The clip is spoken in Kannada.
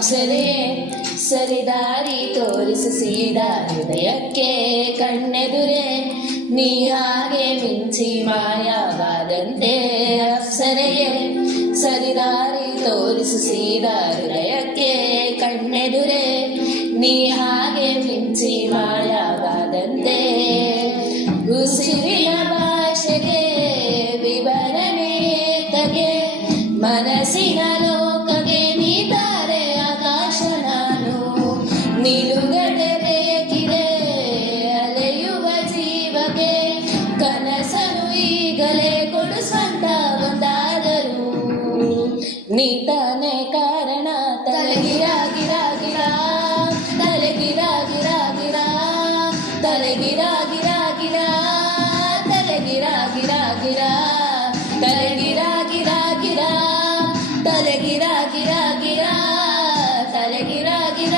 ಅಪ್ಸರೆ ಸರಿದಾರಿ ತೋರಿಸು ಸೀದಾ ಹೃದಯಕ್ಕೆ ಕಣ್ಣೆದುರೆ ನೀ ಹಾಗೆ ಮಿಂಚಿ ಮಾಯವಾದಂತೆ ಅಪ್ಸರೆಯೇ ಸರಿದಾರಿ ತೋರಿಸು ಸೀದಾ ಹೃದಯಕ್ಕೆ ಕಣ್ಣೆದುರೆ ನೀ ಹಾಗೆ ಮಿಂಚಿ ಮಾಯವಾದಂತೆ ಉಸಿರಿನ ಭಾಷೆಗೆ ವಿವರಣೆ ತಗೆ ಮನಸ್ಸಿನ ಲೋಕಗೆ ನೀ ತಾರೆ ಆಕಾಶ ನಾನು ನಿಲುಗಡೆ ಬೇಕಿದೆ ಅಲೆಯುವ ಜೀವಗೆ ಕನಸನು ಈಗಲೇ ಕೊಡಿಸುವಂತ ಒಂದಾದರೂ ನೀ ತಾನೇ ಕಾರಣ ತಲೆಗಿರ ಗಿರ ಗಿರ ತಲೆಗಿರ ಗಿರ ಗಿರ ತಲೆಗಿರ ಗಿರ ಗಿರ ತಲೆಗಿರ ಗಿರ ಗಿರ ತಲೆಗಿರ ಗಿರ ಗಿರ ತಲೆಗಿರ ಗಿರ ಗಿರ ತಲೆಗಿರ ಗಿರ